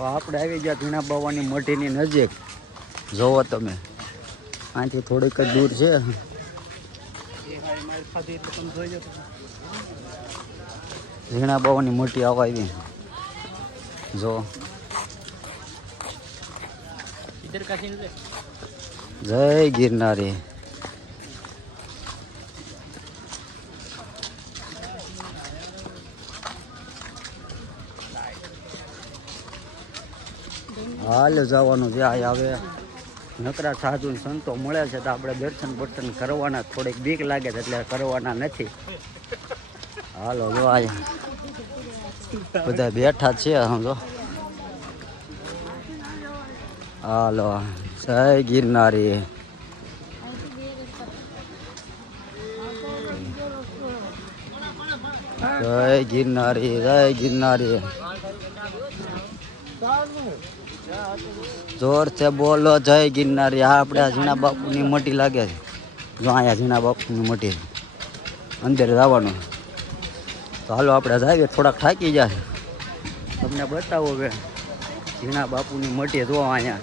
હવે આપણે આવી ગયા ઝીણા બાવાની મઢીની નજીક. જોવો તમે, અહીંથી થોડીક જ દૂર છે. ઝીણા બાવાની મઢી આવવા આવી. જો જય ગિરનારી. હાલ જવાનું છે. આ હવે નકરા સાધુ સંતો મળે છે તો આપણે દર્શન બર્શન કરવાના. થોડીક બીક લાગે છે એટલે કરવાના નથી. હાલો જો અહીંયા બધા બેઠા છે સમજો. હાલો જય ગિરનારી. જય ગિરનારી, જય ગિરનારી. જોર से બોલો જય ગિરનારી. આ આપણે ઝીણા બાપુની મઢી લાગે છે. જો અહીંયા ઝીણા બાપુની મઢી અંદર જવાનું. તો હાલો આપણે જઈએ. થોડાક થાકી જાય તમને બતાવો કે ઝીણા બાપુની મઢી. જો અહીંયા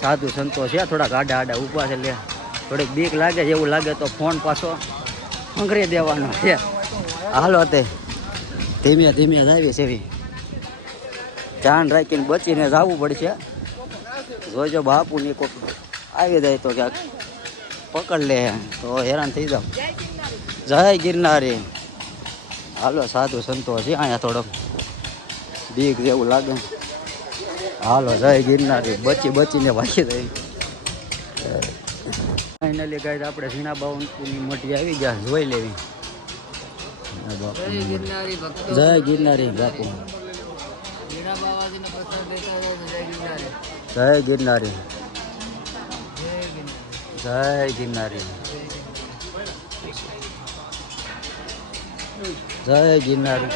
સાધુ સંતો છે થોડાક આડા આડા ઊભા છે. એટલે થોડીક બીક લાગે છે. એવું લાગે તો ફોન પાછો અંગરી દેવાનો છે. હાલો તે ધીમે ધીમે જાવી છે. એવી ધ્યાન રાખીને બચીને જવું પડશે. જોજો બાપુની કોક આવી જાય તો ક્યાંક પકડ લે તો હેરાન થઈ જાવ. જય ગિરનારી. હાલો સાધુ સંતો છે અહીંયા. થોડોક બીક જેવું લાગે. હાલો જય ગિરનારી. બચીને વાંચી જાય. ફાઇનલી ગાય આપણે ઝીણા બાવનની મઢી આવી ગયા. જોઈ લેવી. જય ગિરનારી બાપુ. જય ગિરનારી, જય ગિરનારી, જય ગિરનારી.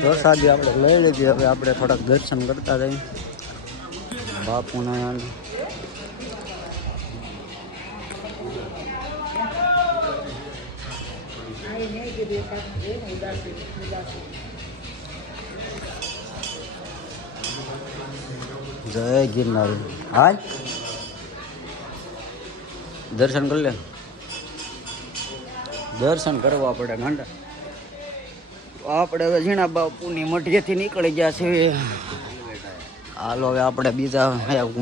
પ્રસાદી આપણે લઈ લીધી. હવે આપણે થોડાક દર્શન કરતા જઈએ બાપુના. જય ગિરનારી. હાલ દર્શન કરી લે. દર્શન કરવા પડે ગાંડા. આપણે હવે ઝીણા બાપુની મઢીએથી નીકળી ગયા છે. હાલો હવે આપણે બીજા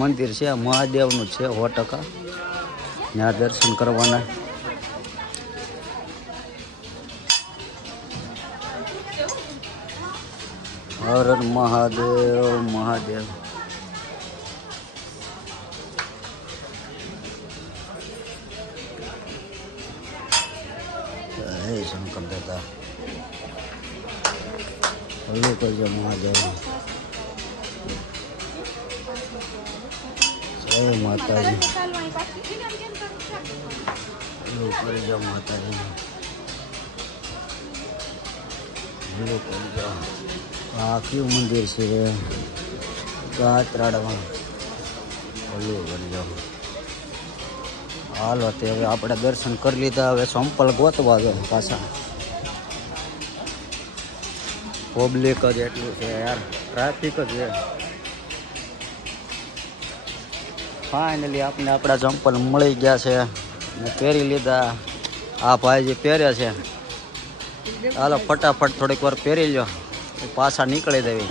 મંદિર છે મહાદેવનું છે 100%. ત્યાં દર્શન કરવાના. હર હર મહાદેવ મહાદેવ. જય શંકર દાદા. હલ્લો કરજો મહાદેવ. જય માતાજી. હલ્લો કરજો માતાજી. હલ્લો કરજો. આ કયું મંદિર છે? ગાત્રાડમાં. હલ્લો કરજો. હાલો તે હવે આપણે દર્શન કરી લીધા. હવે સંપલ ગોતવા ગયો પાછા. પબ્લિક જ એટલું છે યાર. ટ્રાફિક જ છે. ફાઇનલી આપણે આપણા ચંપલ મળી ગયા છે ને પહેરી લીધા. આ ભાઈ જે પહેરે છે હાલો ફટાફટ થોડીક વાર પહેરી લો પાછા નીકળી દેવી.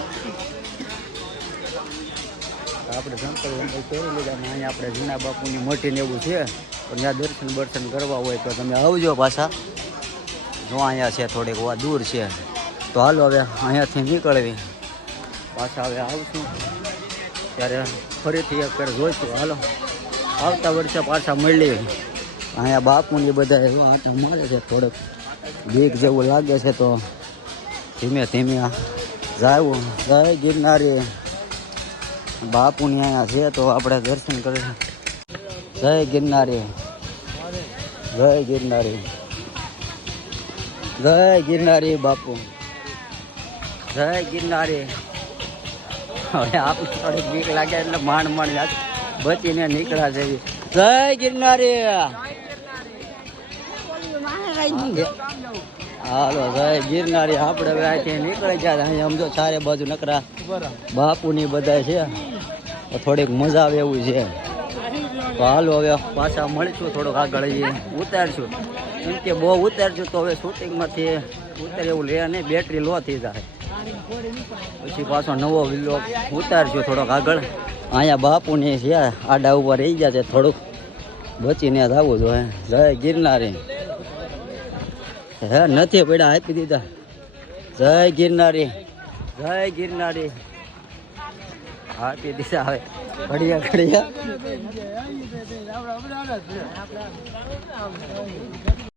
આપણે ચંપલ પહેરી લીધા. અહીંયા આપણે ઝીણા બાપુની મઢી ને એવું છે. પણ ત્યાં દર્શન બર્શન કરવા હોય તો તમે આવજો પાછા. જો અહીંયા છે થોડીક વાર દૂર છે. તો હાલો હવે અહીંયાથી નીકળવી. પાછા હવે આવશું ત્યારે ફરીથી એક ફેર જોઈશું. હાલો આવતા વર્ષે પાછા મળી. અહીંયા બાપુની બધા આટા મારે છે. થોડુંક બીક જેવું લાગે છે તો ધીમે ધીમે જાવું. જય ગિરનારી. બાપુની અહીંયા છે તો આપણે દર્શન કરીએ. જય ગિરનારી, જય ગિરનારી, જય ગિરનારી બાપુ, જય ગિરનારી. હવે આપણે થોડીક બીક લાગે એટલે માંડ બચીને નીકળ્યા છે. જય ગિરનારી. હાલો જય ગિરનારી આપણે હવે અહીંથી નીકળી ગયા. અહીંયા સમજો ચારે બાજુ નકરા બાપુની બધા છે, તો થોડીક મજા આવે એવું છે. તો હાલો હવે પાછા મળીશું, થોડોક આગળ ઉતારશું. કેમ કે બહુ ઉતારશું તો હવે શૂટિંગમાંથી ઉતાર એવું લે નહીં, બેટરી લો થઈ જાય. પછી પાછો નવો વિલોગ ઉતારશું થોડોક આગળ. અહીંયા બાપુની છે આડા ઉપર રહી ગયા છે, થોડુંક બચીને જવું જોઈએ. જય ગિરનારી. હે નથી પડ્યા આપી દીધા. જય ગિરનારી, જય ગિરનારી આપી દીધા. હવે ઘડિયા ઘડિયા